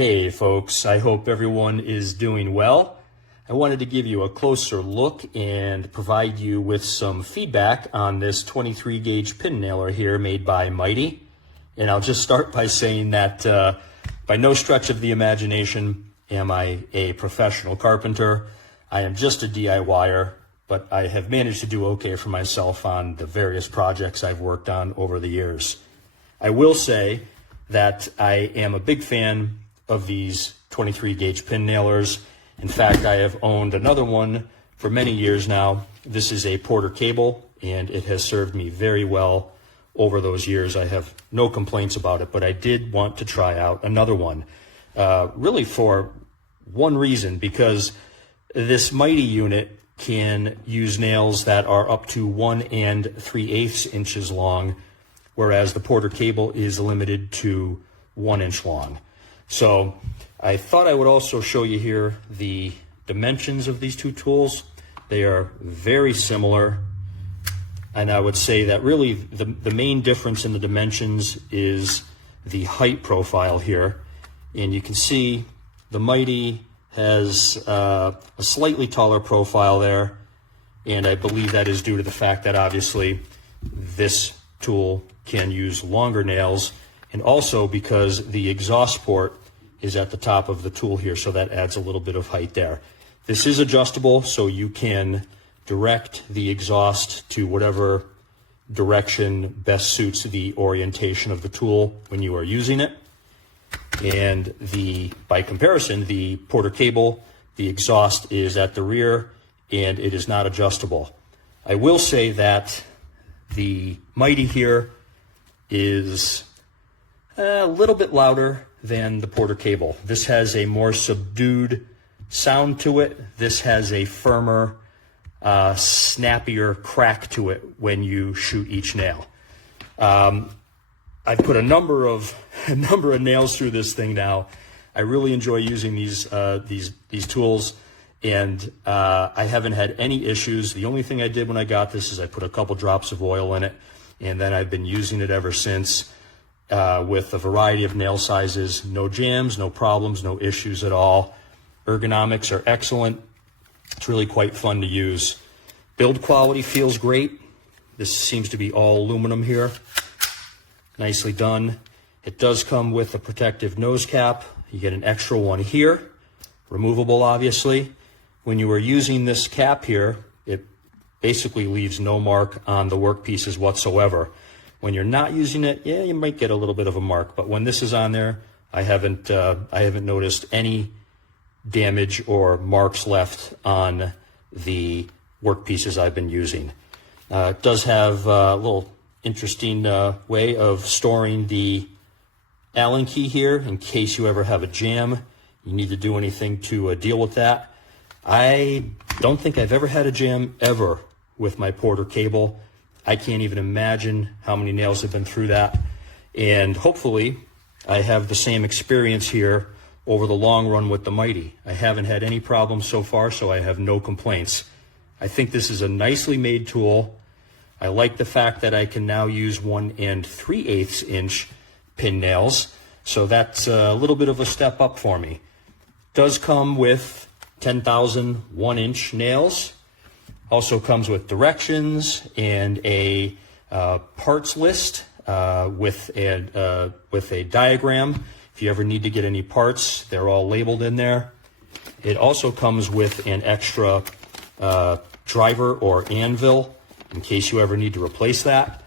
Hey folks, I hope everyone is doing well. I wanted to give you a closer look and provide you with some feedback on this 23 gauge pin nailer here made by Meite. And I'll just start by saying that by no stretch of the imagination am I a professional carpenter. I am just a DIYer, but I have managed to do okay for myself on the various projects I've worked on over the years. I will say that I am a big fan of these 23 gauge pin nailers. In fact, I have owned another one for many years now. This is a Porter cable, and it has served me very well over those years. I have no complaints about it, but I did want to try out another one, really for one reason, because this Meite unit can use nails that are up to 1 3/8 inches long, whereas the Porter cable is limited to 1 inch long. So I thought I would also show you here the dimensions of these two tools. They are very similar, and I would say that really the main difference in the dimensions is the height profile here. And you can see the Meite has a slightly taller profile there, and I believe that is due to the fact that obviously this tool can use longer nails, and also because the exhaust port is at the top of the tool here, so that adds a little bit of height there. This is adjustable, so you can direct the exhaust to whatever direction best suits the orientation of the tool when you are using it. And by comparison, the Porter cable, the exhaust is at the rear and it is not adjustable. I will say that the Meite here is a little bit louder than the Porter cable. This has a more subdued sound to it. This has a firmer, snappier crack to it when you shoot each nail. I've put a number of nails through this thing now. I really enjoy using these tools, and I haven't had any issues. The only thing I did when I got this is I put a couple drops of oil in it, and then I've been using it ever since. With a variety of nail sizes, no jams, no problems, no issues at all. Ergonomics are excellent. It's really quite fun to use. Build quality feels great. This seems to be all aluminum here. Nicely done. It does come with a protective nose cap. You get an extra one here, removable obviously. When you are using this cap here, it basically leaves no mark on the workpieces whatsoever. When you're not using it, yeah, you might get a little bit of a mark, but when this is on there, I haven't noticed any damage or marks left on the workpieces I've been using. It does have a little interesting way of storing the Allen key here in case you ever have a jam. You need to do anything to deal with that. I don't think I've ever had a jam ever with my Porter cable. I can't even imagine how many nails have been through that. And hopefully I have the same experience here over the long run with the Meite. I haven't had any problems so far, so I have no complaints. I think this is a nicely made tool. I like the fact that I can now use 1 3/8 inch pin nails, so that's a little bit of a step up for me. Does come with 10,000 1-inch nails. Also comes with directions and a parts list with a diagram. If you ever need to get any parts, they're all labeled in there. It also comes with an extra driver or anvil in case you ever need to replace that.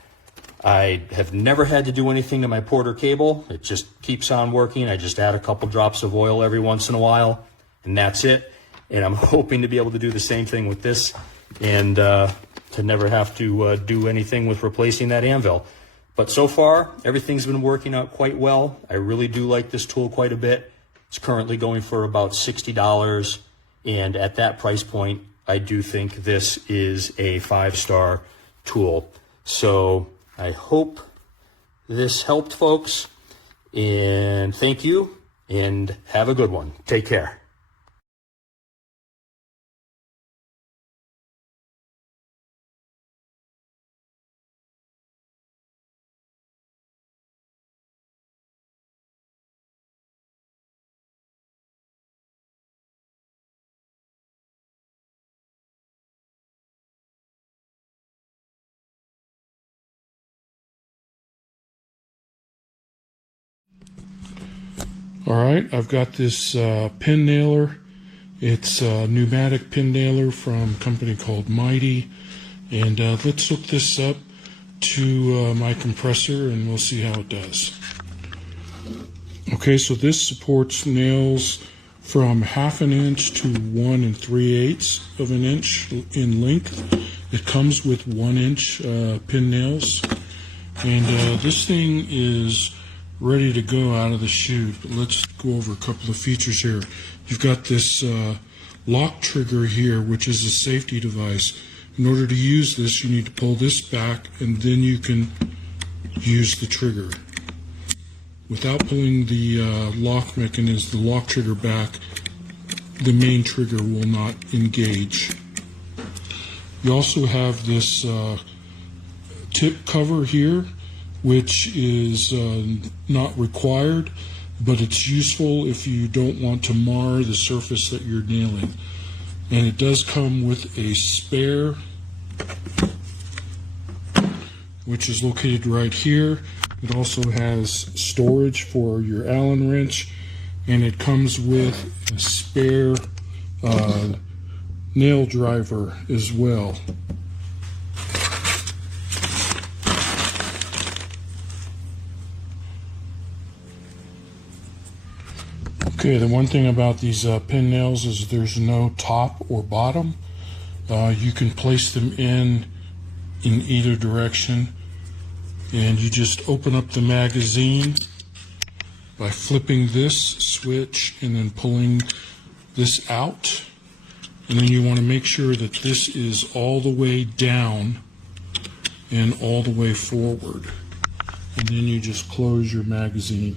I have never had to do anything to my Porter cable. It just keeps on working. I just add a couple drops of oil every once in a while, and that's it. And I'm hoping to be able to do the same thing with this, and to never have to do anything with replacing that anvil. But so far, everything's been working out quite well. I really do like this tool quite a bit. It's currently going for about $60, and at that price point, I do think this is a 5-star tool. So I hope this helped, folks, and thank you, and have a good one. Take care. Alright, I've got this pin nailer. It's a pneumatic pin nailer from a company called Meite. And let's hook this up to my compressor and we'll see how it does. Okay, so this supports nails from 1/2 inch to 1 3/8 of an inch in length. It comes with 1 inch pin nails. And this thing is ready to go out of the chute. But let's go over a couple of features here. You've got this lock trigger here, which is a safety device. In order to use this, you need to pull this back and then you can use the trigger. Without pulling the lock mechanism, the lock trigger back, the main trigger will not engage. You also have this tip cover here, which is not required, but it's useful if you don't want to mar the surface that you're nailing. And it does come with a spare, which is located right here. It also has storage for your Allen wrench, and it comes with a spare nail driver as well. Okay, the one thing about these pin nails is there's no top or bottom. You can place them in either direction, and you just open up the magazine by flipping this switch and then pulling this out. And then you want to make sure that this is all the way down and all the way forward. And then you just close your magazine.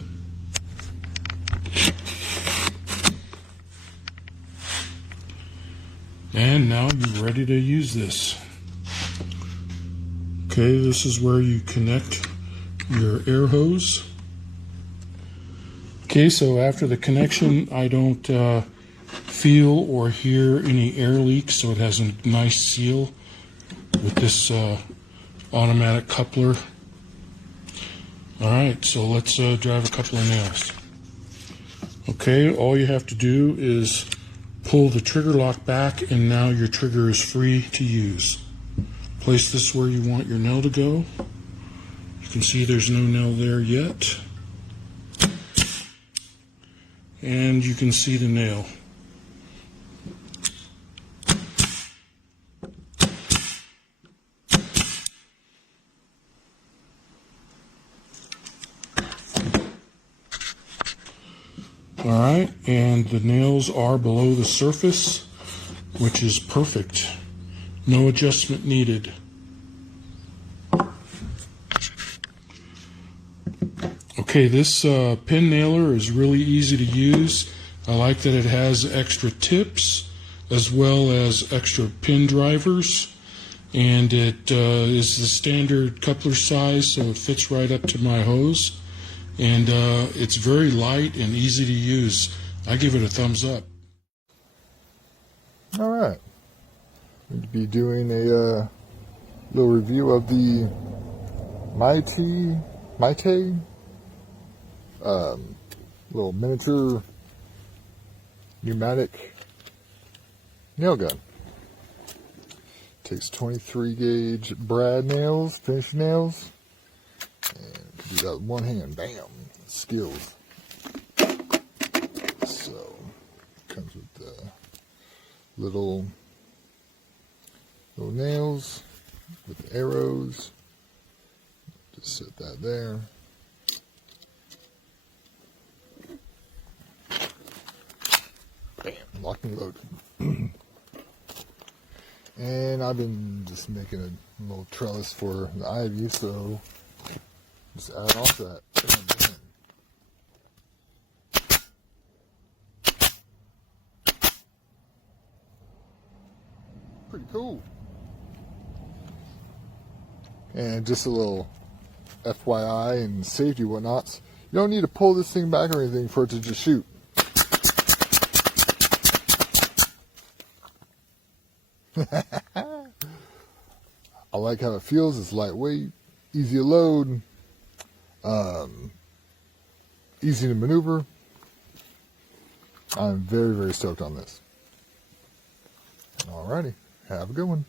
And now you're ready to use this. Okay, this is where you connect your air hose. Okay, so after the connection, I don't feel or hear any air leaks, so it has a nice seal with this automatic coupler. Alright, so let's drive a couple of nails. Okay, all you have to do is pull the trigger lock back, and now your trigger is free to use. Place this where you want your nail to go. You can see there's no nail there yet. And you can see the nail. Alright, and the nails are below the surface, which is perfect. No adjustment needed. Okay, this pin nailer is really easy to use. I like that it has extra tips as well as extra pin drivers, and it is the standard coupler size, so it fits right up to my hose. And it's very light and easy to use. I give it a thumbs up. All right. Going to be doing a little review of the meite little miniature pneumatic nail gun. Takes 23 gauge brad nails, finish nails, and do that with one hand. Bam! Skills. So, comes with the little nails with the arrows. Just set that there. Bam! Lock and load. And I've been just making a little trellis for the ivy, so just add off that. Bam, bam. Pretty cool. And just a little FYI and safety whatnots. You don't need to pull this thing back or anything for it to just shoot. I like how it feels. It's lightweight, easy to load, easy to maneuver. I'm very, very stoked on this. Alrighty, have a good one.